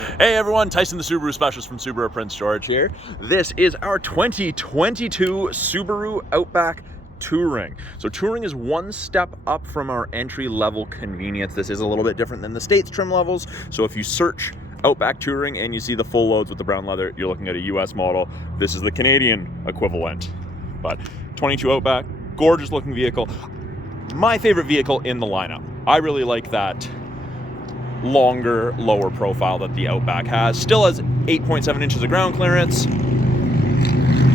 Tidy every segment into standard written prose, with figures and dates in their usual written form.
Hey everyone, Tyson the Subaru Specialist from Subaru Prince George here. This is our 2022 Subaru Outback Touring. So Touring is one step up from our entry-level convenience. This is a little bit different than the States trim levels. So if you search Outback Touring and you see the full loads with the brown leather, you're looking at a US model. This is the Canadian equivalent. But 22 Outback, gorgeous looking vehicle. My favorite vehicle in the lineup. I really like that longer, lower profile that the Outback has. Still has 8.7 inches of ground clearance,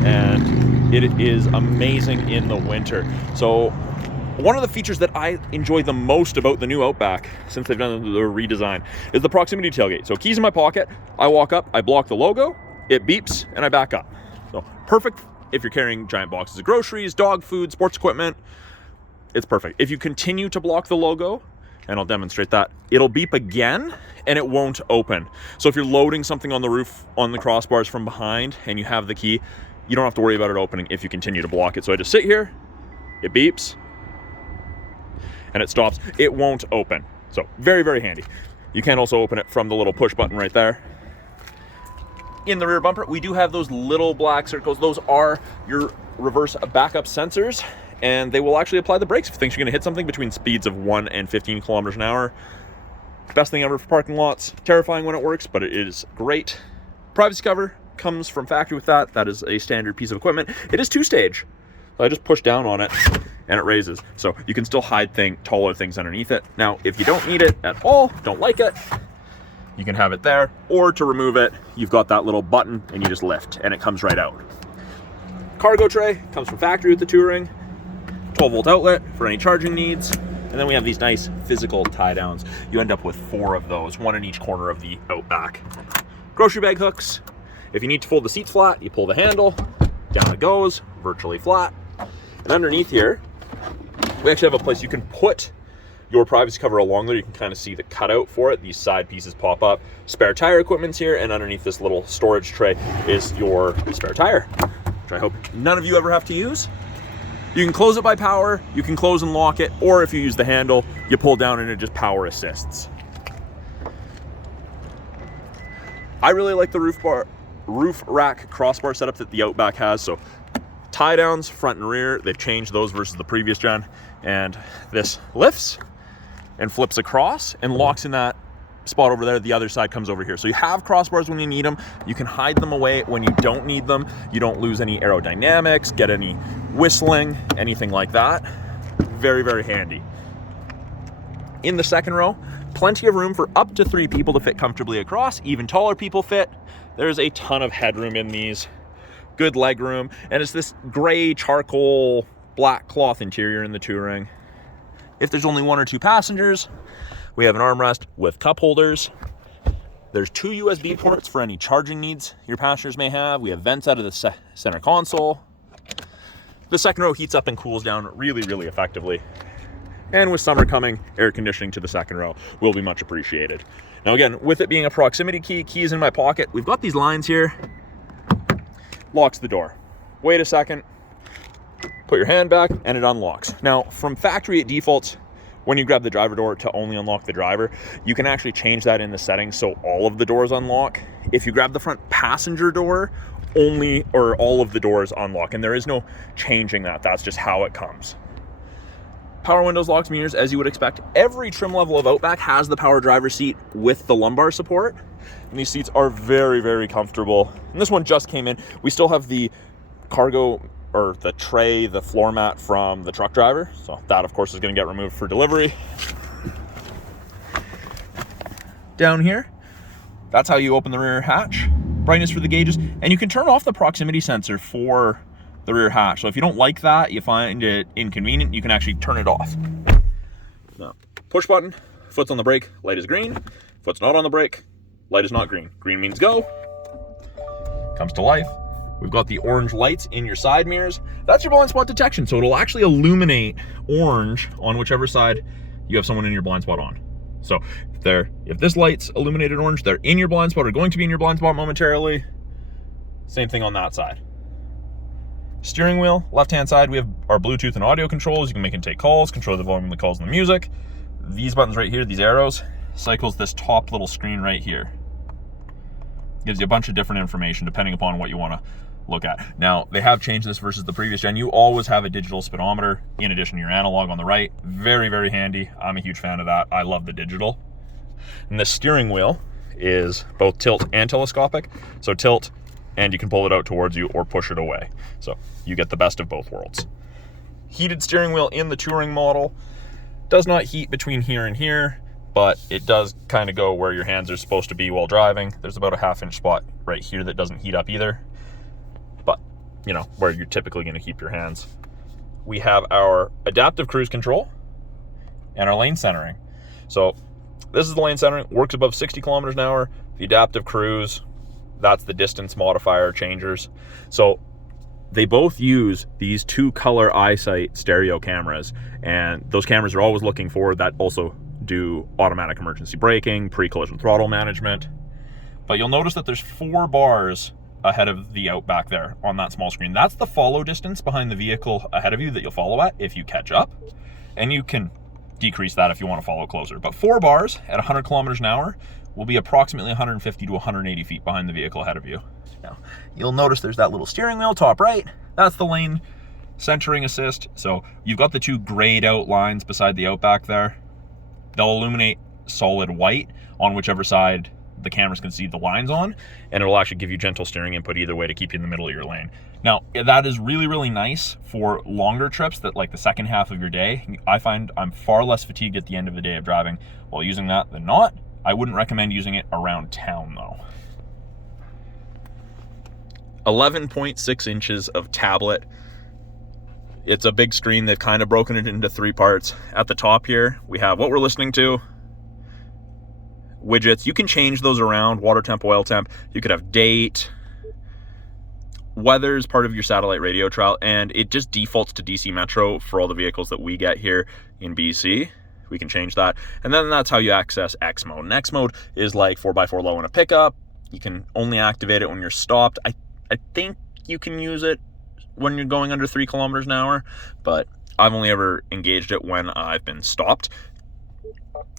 and it is amazing in the winter. So one of the features that I enjoy the most about the new Outback, since they've done the redesign, is the proximity tailgate. So keys in my pocket, I walk up, I block the logo, it beeps, and I back up. So perfect if you're carrying giant boxes of groceries, dog food, sports equipment. It's perfect. If you continue to block the logo, and I'll demonstrate that, it'll beep again and it won't open. So if you're loading something on the roof on the crossbars from behind and you have the key, you don't have to worry about it opening if you continue to block it. So I just sit here, it beeps, and it stops. It won't open. So very, very handy. You can also open it from the little push button right there. In the rear bumper, we do have those little black circles. Those are your reverse backup sensors, and they will actually apply the brakes if you think you're going to hit something between speeds of 1 and 15 kilometers an hour. Best thing ever for parking lots. Terrifying when it works, but it is great. Privacy cover comes from factory with that. That is a standard piece of equipment. It is 2-stage. So I just push down on it and it raises. So you can still hide taller things underneath it. Now, if you don't need it at all, don't like it, you can have it there. Or to remove it, you've got that little button and you just lift and it comes right out. Cargo tray comes from factory with the Touring. 12-volt outlet for any charging needs. And then we have these nice physical tie downs. You end up with 4 of those, 1 in each corner of the Outback. Grocery bag hooks. If you need to fold the seats flat, you pull the handle, down it goes, virtually flat. And underneath here, we actually have a place you can put your privacy cover along there. You can kind of see the cutout for it. These side pieces pop up. Spare tire equipment's here, and underneath this little storage tray is your spare tire, which I hope none of you ever have to use. You can close it by power, you can close and lock it, or if you use the handle, you pull down and it just power assists. I really like the roof rack crossbar setup that the Outback has. So tie downs front and rear, they've changed those versus the previous gen, and this lifts and flips across and locks in that spot over there. The other side comes over here. So you have crossbars when you need them. You can hide them away when you don't need them. You don't lose any aerodynamics, get any whistling, anything like that. Very, very handy. In the second row, plenty of room for up to 3 people to fit comfortably across. Even taller people fit. There's a ton of headroom in these. Good leg room. And it's this gray charcoal black cloth interior in the Touring. If there's only 1 or 2 passengers, we have an armrest with cup holders. There's 2 USB ports for any charging needs your passengers may have. We have vents out of the center console. The second row heats up and cools down really, really effectively. And with summer coming, air conditioning to the second row will be much appreciated. Now again, with it being a proximity key, keys in my pocket, we've got these lines here. Locks the door. Wait a second, put your hand back, and it unlocks. Now, from factory, it defaults when you grab the driver door to only unlock the driver. You can actually change that in the settings so all of the doors unlock. If you grab the front passenger door, all of the doors unlock, and there is no changing that. That's just how it comes. Power windows, locks, mirrors, as you would expect. Every trim level of Outback has the power driver seat with the lumbar support, and these seats are very, very comfortable. And this one just came in. We still have the cargo, or the tray, the floor mat from the truck driver. So that of course is gonna get removed for delivery. Down here, that's how you open the rear hatch. Brightness for the gauges, and you can turn off the proximity sensor for the rear hatch. So if you don't like that, you find it inconvenient, you can actually turn it off. Now, push button, foot's on the brake, light is green. Foot's not on the brake, light is not green. Green means go. Comes to life. We've got the orange lights in your side mirrors. That's your blind spot detection, so it'll actually illuminate orange on whichever side you have someone in your blind spot on. So if this light's illuminated orange, they're in your blind spot or going to be in your blind spot momentarily. Same thing on that side. Steering wheel, left-hand side, we have our Bluetooth and audio controls. You can make and take calls, control the volume of the calls and the music. These buttons right here, these arrows, cycles this top little screen right here. Gives you a bunch of different information depending upon what you want to look at. Now, they have changed this versus the previous gen. You always have a digital speedometer in addition to your analog on the right. Very, very handy. I'm a huge fan of that. I love the digital. And the steering wheel is both tilt and telescopic. So tilt, and you can pull it out towards you or push it away. So you get the best of both worlds. Heated steering wheel in the Touring model. Does not heat between here and here, but it does kind of go where your hands are supposed to be while driving. There's about a 1/2 inch spot right here that doesn't heat up either, but you know, where you're typically going to keep your hands. We have our adaptive cruise control and our lane centering. So this is the lane centering, works above 60 kilometers an hour. The adaptive cruise, that's the distance modifier changers. So they both use these 2-color eyesight stereo cameras, and those cameras are always looking forward. That also do automatic emergency braking, pre-collision throttle management. But you'll notice that there's 4 bars ahead of the Outback there on that small screen. That's the follow distance behind the vehicle ahead of you that you'll follow at if you catch up, and you can decrease that if you want to follow closer. But 4 bars at 100 kilometers an hour will be approximately 150 to 180 feet behind the vehicle ahead of you. Now, you'll notice there's that little steering wheel top right. That's the lane centering assist. So you've got the 2 grayed out lines beside the Outback there. They'll illuminate solid white on whichever side the cameras can see the lines on, and it'll actually give you gentle steering input either way to keep you in the middle of your lane. Now, that is really, really nice for longer trips, that like the second half of your day. I find I'm far less fatigued at the end of the day of driving while using that than not. I wouldn't recommend using it around town though. 11.6 inches of tablet. It's a big screen. They've kind of broken it into 3 parts. At the top here, we have what we're listening to, widgets. You can change those around, water temp, oil temp. You could have date, weather's part of your satellite radio trial, and it just defaults to DC Metro for all the vehicles that we get here in BC. We can change that. And then that's how you access X mode. And X mode is like 4x4 low in a pickup. You can only activate it when you're stopped. I think you can use it when you're going under 3 kilometers an hour, but I've only ever engaged it when I've been stopped.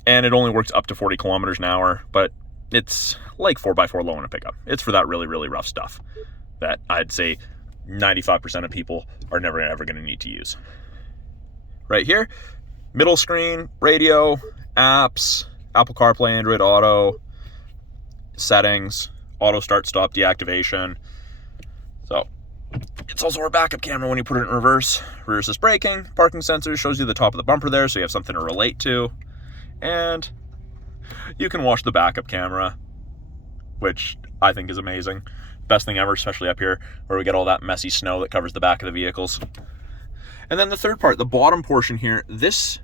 And it only works up to 40 kilometers an hour, but it's like 4x4 low in a pickup. It's for that really, really rough stuff that I'd say 95% of people are never ever going to need to use. Right here, middle screen, radio, apps, Apple CarPlay, Android Auto, settings, auto start stop deactivation. So it's also our backup camera when you put it in reverse. Rear assist braking, parking sensors, shows you the top of the bumper there so you have something to relate to. And you can watch the backup camera, which I think is amazing. Best thing ever, especially up here where we get all that messy snow that covers the back of the vehicles. And then the third part, the bottom portion here, this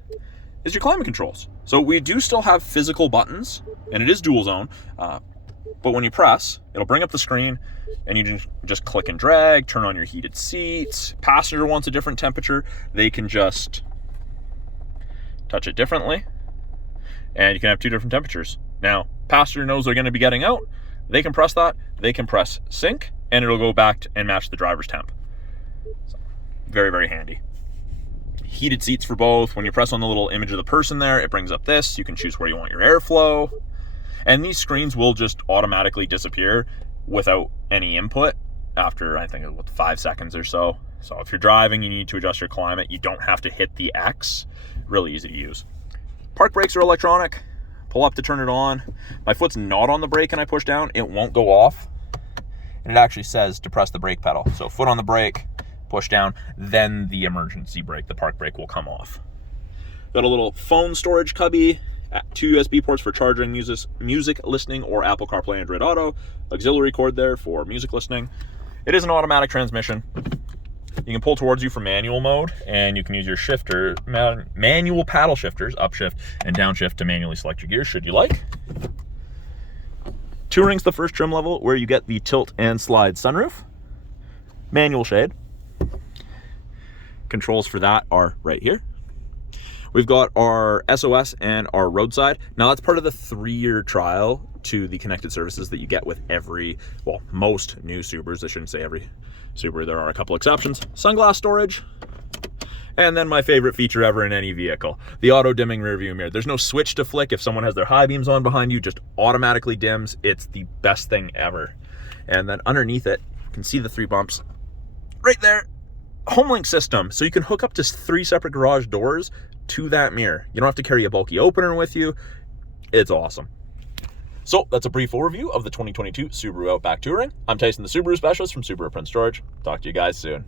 is your climate controls. So we do still have physical buttons, and it is dual zone, but when you press, it'll bring up the screen, and you just click and drag, turn on your heated seats. Passenger wants a different temperature, they can just touch it differently, and you can have 2 different temperatures. Now, passenger knows they're going to be getting out, they can press that, they can press sync, and it'll go back and match the driver's temp. So, very, very handy. Heated seats for both. When you press on the little image of the person there, it brings up this. You can choose where you want your airflow. And these screens will just automatically disappear without any input after, I think, 5 seconds or so. So if you're driving, you need to adjust your climate, you don't have to hit the X. Really easy to use. Park brakes are electronic. Pull up to turn it on. My foot's not on the brake and I push down, it won't go off. And it actually says to press the brake pedal. So foot on the brake, push down, then the emergency brake, the park brake, will come off. Got a little phone storage cubby, 2 USB ports for charging, music listening, or Apple CarPlay, Android Auto. Auxiliary cord there for music listening. It is an automatic transmission. You can pull towards you for manual mode, and you can use your shifter, manual paddle shifters, upshift and downshift, to manually select your gears should you like. Touring's the first trim level where you get the tilt and slide sunroof. Manual shade. Controls for that are right here. We've got our SOS and our roadside. Now that's part of the 3-year trial to the connected services that you get with most new Subarus. I shouldn't say every Subaru, there are a couple exceptions. Sunglass storage, And then my favorite feature ever in any vehicle, the auto dimming rear view mirror. There's no switch to flick. If someone has their high beams on behind you, just automatically dims. It's the best thing ever. And then underneath it, you can see the 3 bumps right there. Homelink system, so you can hook up to 3 separate garage doors to that mirror. You don't have to carry a bulky opener with you. It's awesome. So that's a brief overview of the 2022 Subaru Outback Touring. I'm Tyson, the Subaru specialist from Subaru Prince George. Talk to you guys soon.